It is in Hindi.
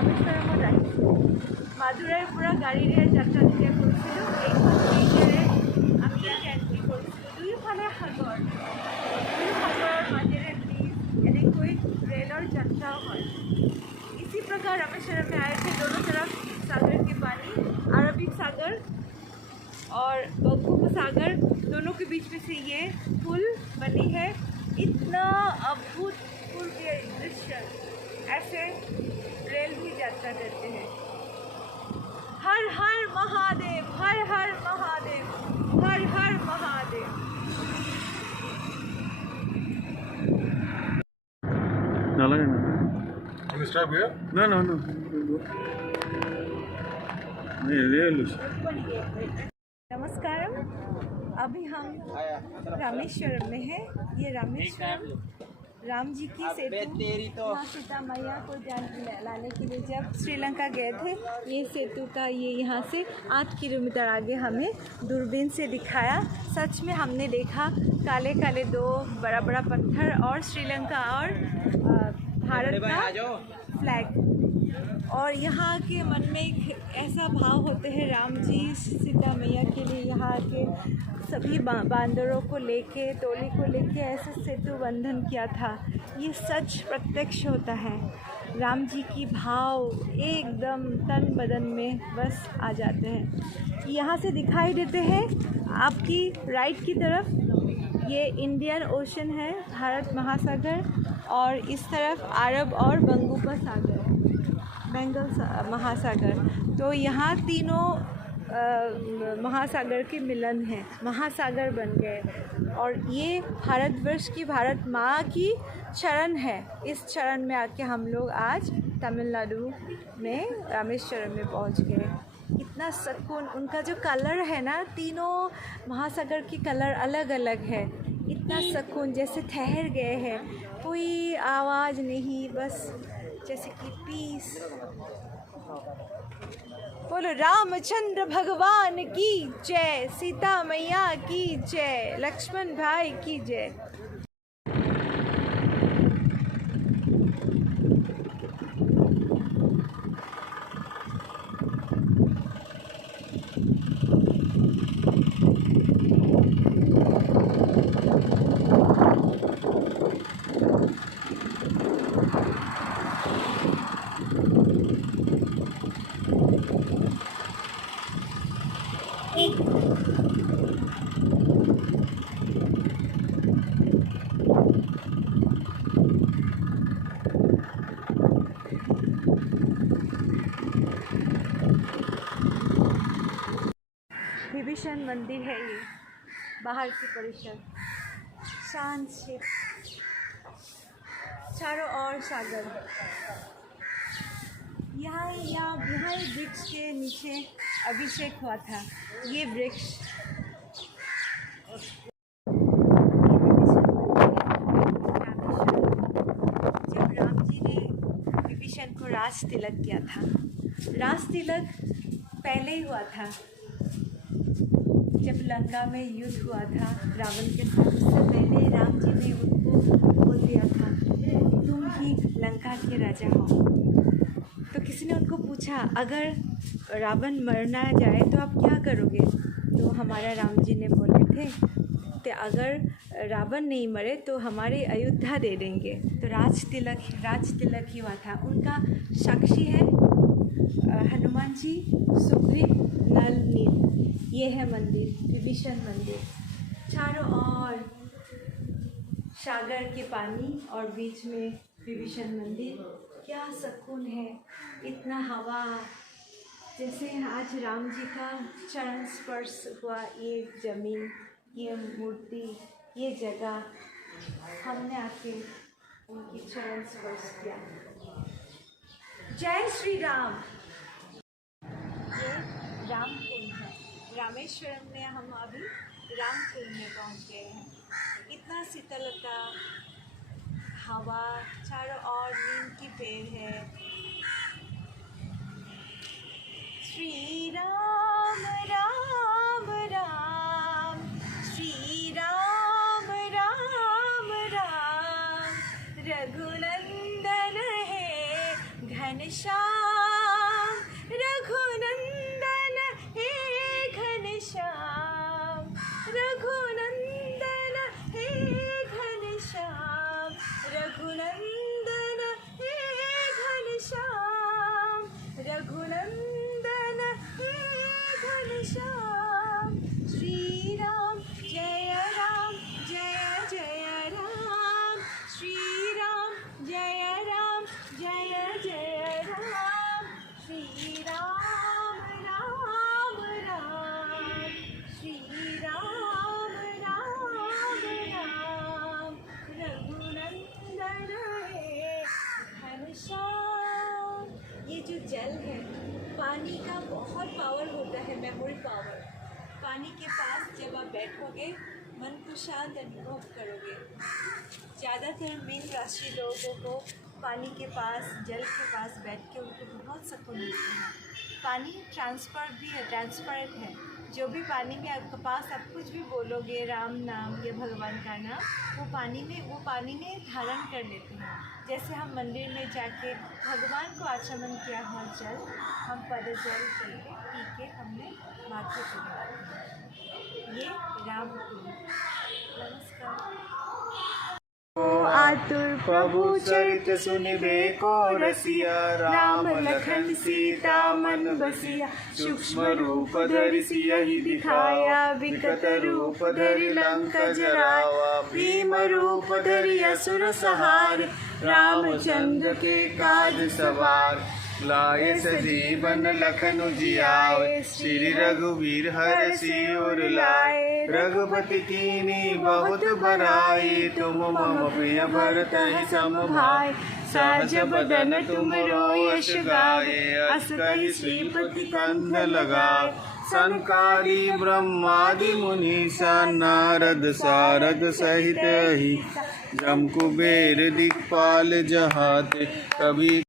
ৰামেশ্বৰমত ৰাখিছোঁ। মাদুৰাইৰ পৰা গাড়ীৰে যাত্ৰা যেতিয়া কৰিছিলোঁ, এইখন ব্ৰিজেৰে আমি ইয়াত এণ্ট্ৰি কৰিছিলোঁ। দুয়োফালে সাগৰ, দুয়ো সাগৰৰ মাজেৰে ব্ৰিজ, এনেকৈ ৰেলৰ যাত্ৰাও হয়। इसी प्रकार रामेश्वरम में आए थे, दोनों तरफ सागर के पानी, अरबिक सागर और बंगोपसागर, दोनों के बीच में से ये पुल बनी है। इतना अभूतपूर्व दृश्य, ऐसे रेल भी यात्रा करते हैं। हर हर महादेव, हर हर महादेव, हर हर Mahadev. You stop here? No. नमस्कारम। अभी हम रामेश्वरम में हैं। ये रामेश्वरम राम जी की सेतु, माँ सीता मैया को लाने के लिए जब श्रीलंका गए थे, ये सेतु का ये यहाँ से 8 किलोमीटर आगे हमें दूरबीन से दिखाया। सच में हमने देखा काले काले 2 बड़ा बड़ा पत्थर और श्रीलंका और भारत का फ्लैग। और यहाँ के मन में एक ऐसा भाव होते हैं, राम जी सीता मैया के लिए यहाँ के सभी बांदरों को लेके, टोली को लेके ऐसा सेतु बंधन किया था। ये सच प्रत्यक्ष होता है। राम जी की भाव एकदम तन बदन में बस आ जाते हैं। यहाँ से दिखाई देते हैं आपकी राइट की तरफ, ये इंडियन ओशन है, भारत महासागर, और इस तरफ अरब और बंगोपसागर, बंगाल महासागर। तो यहाँ तीनों महासागर के मिलन हैं, महासागर बन गए। और ये भारतवर्ष की, भारत माँ की चरण है। इस चरण में आके हम लोग आज तमिलनाडु में रामेश्वरम में पहुँच गए। इतना सुकून, उनका जो कलर है ना, तीनों महासागर की कलर अलग अलग है। इतना सुकून, जैसे ठहर गए हैं, कोई आवाज़ नहीं, बस जैसे कि पीस। बोलो रामचंद्र भगवान की जय, सीता मैया की जय, लक्ष्मण भाई की जय। विभीषण मंदिर है ये, बाहर की परिसर, शांत से, चारों ओर सागर। यहाँ वृक्ष के नीचे अभिषेक हुआ था। ये वृक्ष जब राम जी ने विभीषण को राज तिलक किया था, राज तिलक पहले ही हुआ था जब लंका में युद्ध हुआ था रावण के साथ। उससे पहले राम जी ने उनको बोल दिया था, तुम ही लंका के राजा हो। तो किसी ने उनको पूछा, अगर रावण मरना जाए तो आप क्या करोगे? तो हमारा राम जी ने बोले थे, तो अगर रावण नहीं मरे तो हमारे अयोध्या दे देंगे। तो राज तिलक ही हुआ था। उनका साक्षी है हनुमान जी, सुग्रीव, नल, नील। ये है मंदिर, विभीषण मंदिर। चारों ओर सागर के पानी और बीच में विभीषण मंदिर। क्या सुकून है, इतना हवा, जैसे आज राम जी का चरण स्पर्श हुआ। ये ज़मीन, ये मूर्ति, ये जगह, हमने आके उनकी चरण स्पर्श किया। जय श्री राम। ये राम कुंड है, रामेश्वरम में हम अभी राम कुंड में पहुंच गए हैं। इतना शीतलता, हवा, चारों ओर नीम की पेड़ है। श्री राम राम राम, श्री राम राम राम, रघुनंदन है घनश्याम। ये जो जल है, पानी का बहुत पावर होता है, मेमोरी पावर। पानी के पास जब आप बैठोगे मन को शांत अनुभव करोगे। ज़्यादातर मीन राशि लोगों को पानी के पास, जल के पास बैठ के उनको बहुत सुकून मिलता है। पानी ट्रांसफर भी है, ट्रांसपेरेंट है। जो भी पानी में आपके पास आप कुछ भी बोलोगे, राम नाम या भगवान का नाम, वो पानी में धारण कर लेते हैं। जैसे हम मंदिर में जाके भगवान को आचमन किया हुआ जल हम पदजल करके पी के हमने माथे पे लगाते हैं। ये राम कुंड। नमस्कार। आतुर प्रभु चरित सुनिबे को रसिया, राम लखन सीता मन बसिया। सूक्ष्म रूप धरि सियहि दिखाया, विकट रूप धरि लंका जरावा। भीम रूप धरि असुर संहार, रामचंद्र के काज सवार। लाए सजीवन लखन जियाए, श्री रघुवीर हरषि उर लाए। रघुपति कीन्ही बहुत बड़ाई, तुम मम प्रिय भरतहि सम भाई। सहज बदन तुमरो यश गाए, अस कहि श्रीपति कंठ लगाए। सनकादि ब्रह्मादि मुनीसा, नारद सारद सहित ही। जम कुबेर दिक्पाल जहाते, कभी